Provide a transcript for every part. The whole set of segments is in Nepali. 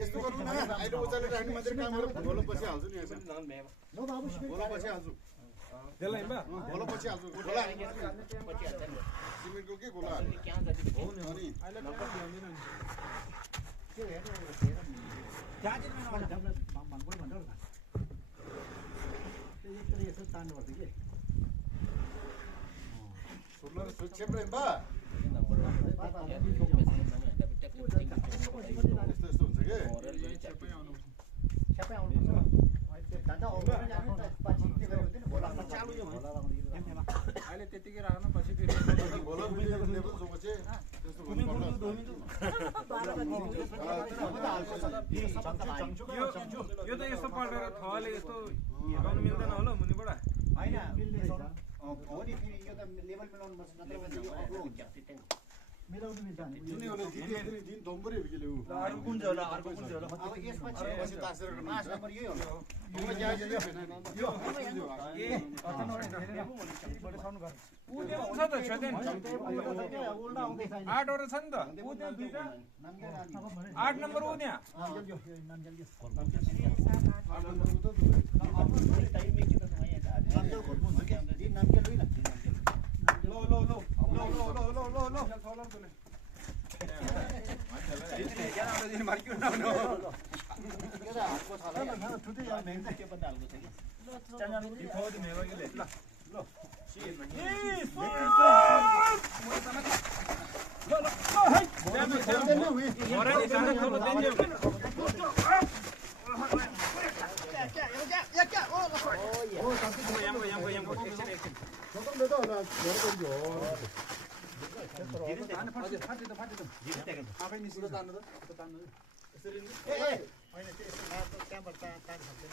यस्तो गर्नु न अहिले उचालेर राख्ने मात्रै काम गरेर भोलो पछि हाल्छु नि यसमा नो बाबु भोलो पछि हाल्छु त्यसलाई बा भोलो पछि हाल्छु गोला सिमेन्टको के गोला हो नि अनि अहिले नम्बर ल्याउँदैन नि के हेर्नु जाजिनमा भङ्गोल भन्छ नि त्यो यसो तान्नु पर्छ के सोलर सुचेम रे बा अहिले त्यतिकै राख्नु पछि फेरि यो त यस्तो पल्टेर थले यस्तो लगाउनु मिल्दैन होला मुनिबाट हैन हो नि फेरि यो त लेभल मिलाउनु पर्छ नत्र भने यो अग्लो हुन्छ मिलाउनु मिल्छ नि जुनै होला दिन दोम्बरे बिले उ अर्को कुन छ होला अर्को कुन छ होला अब यसमा पछि तासेर गर्नु 5 नम्बर यही होला यो ज्याज यो ए अथन ओरे हेरेर बडे साउन्ड गर्छ उ त्यो छ त छदैन 8 वटा छ नि त उ त्यो दुईटा 8 नम्बर उ त्यहाँ नाम जल्दी 8 नम्बर उ त टाइम में कितना समय है नाम जल्दी नाम के लुई ना लो लो लो लो लो लो लो लो लो चल सोलर तूने क्या नाम है दिन मार क्यों ना नो केरा आपको थाला ना टूटे यार महंगा के बंदा अलग से चल ना दिखाओ दे मेवा के ले लो शीट में ए लो लो हाय दे ना हुई और ये सारा खोलो दे दे क्या ओ ये ओ yang एक्शन एक्शन 조금 더 나 열어줘. 파티. 앞에 있는 거 딴 거. 에. 아니 템버 딴.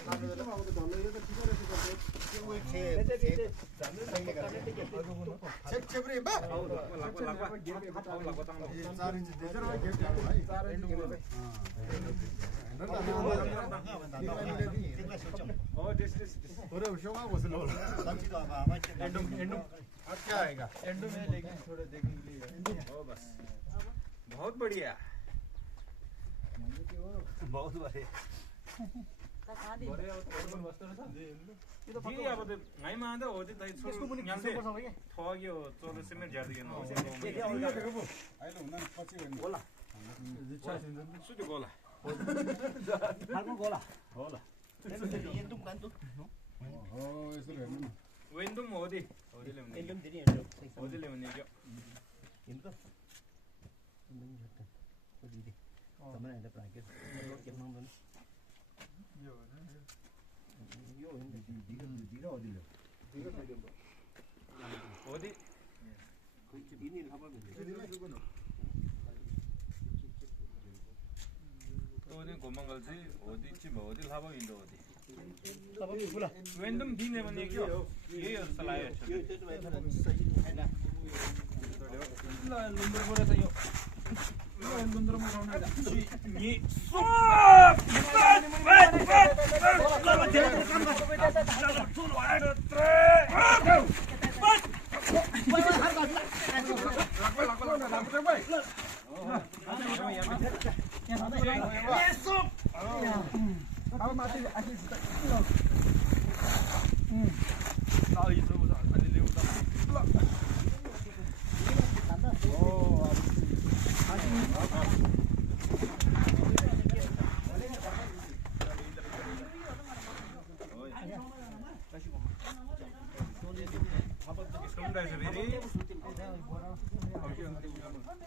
나도 하고도 돌려 이거 기다려서 이거 제 잡는 상태가. 책 봐. 사rin지 대저로 थोड़े होगा वो स्लो एंडो अब क्या आएगा एंडो में लेकिन थोड़े देखने के लिए ओ बस बहुत बढ़िया बहुत बढ़िया जी अब तो नहीं मानते हो तो इसको बोली यहाँ से थोड़ी हो तो सीमेंट ज़्यादा ही ना आइलो ना पच्चीस गोला सुधो गोला हारमोन गोला Endum kantu. Oh, eso es bueno. Endum odi. Endum diri endum. Odi le mene jo. Endum. Endum jata. Odi di. Kamera ada prakir. Yang mang ban. Yo. Yo endum dira odi le. Dira odi. Odi. Koi ini haba में. Dira juga no. 어디 고만갈지 어디지 뭐 어딜 하고 있는 어디 사람이 몰라 랜덤 디네만 얘기요 얘요 살아요 저 나 눈으로 보내서요 눈으로 보내서 이 सुन्दैछ फेरि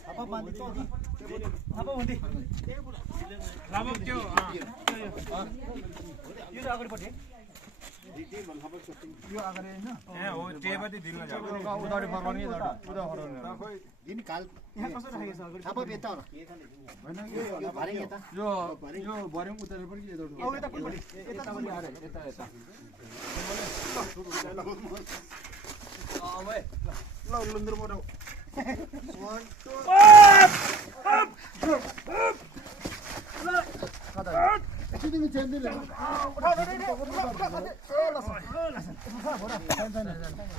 थापा बाँधि चौधी थापा बाँधि लाभ त्यो यो अगाडिपट्टि यो अगाडि हैन ए हो टेबदी दिन जाऊ उदारी फर्काउने उदा फर्काउने दिन काल यहाँ कसरी राखेको छ अगाडि थापा बेता हो हैन यो भारे यता यो भर्यङ उतारे पनि यता अब यता कुनपट्टि यता पनि आरे यता ल लन्दर मोडो 1 2 एकछिन चेन्दै ल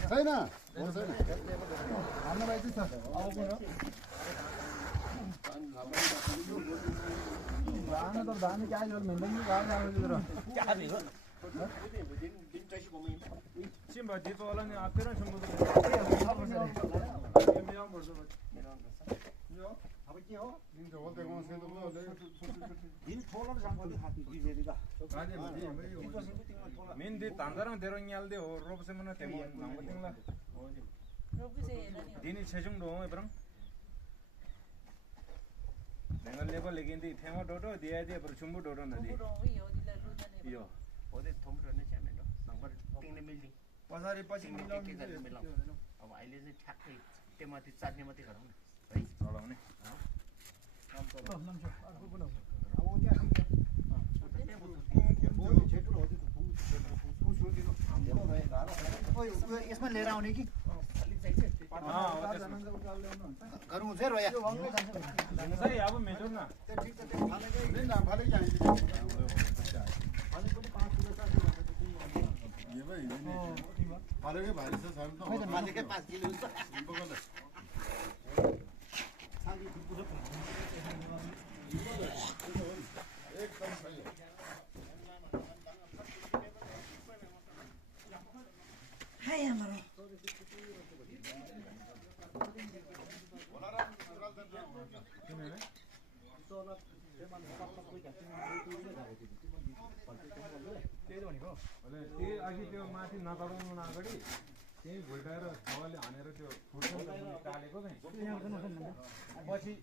छैन हाम्रो भाइ चाहिँ छ अब धान त धान क्या आयो मेन्दैन नि गाडी आउँछ तर क्या भेको सिम्बा दिपो होला नि आपेर सम्बन्ध यो अब के हो दिन त होल्दै गाउँछ त दिन थोला जामले हाती बिजेरीका मेन दे तांदरा देरो न्यालदे हो रोबसे मन तेमो नामो तिंगला रोबसे दिनी छेजुङ दो एब्रम बेंगल लेबल लेकिन दी फेमो डोडो दिया दे पर चुम्बु डोडो नदी यो ओदे थोमरो ने छ मेरो नम्बर 3 ने मिल्दी पछाडी पछि मिलाउनु अब अहिले चाहिँ ठ्याक्कै टेमाथि चाट्ने मात्रै गरौँ न है चलाउने यसमा लिएर आउने कि गरौँ चाहिँ रोया सही अब मेजर ना ठिक छ त्यो फाले जान्छ फालेकै भारी छ छैन त मालिकै 5 किलो छ एकदम सही हाय हाम्रो त्यही अघि त्यो माथि नगराउनु अगाडि त्यही घुल्टाएर हावाले हानेर त्यो फुट्छ टालेको चाहिँ पछि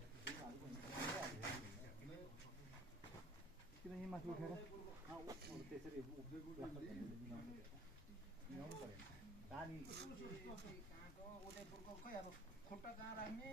किन माथि उठेर त्यसरी पानी उदयपुरको खै अब खुट्टा कहाँ राख्ने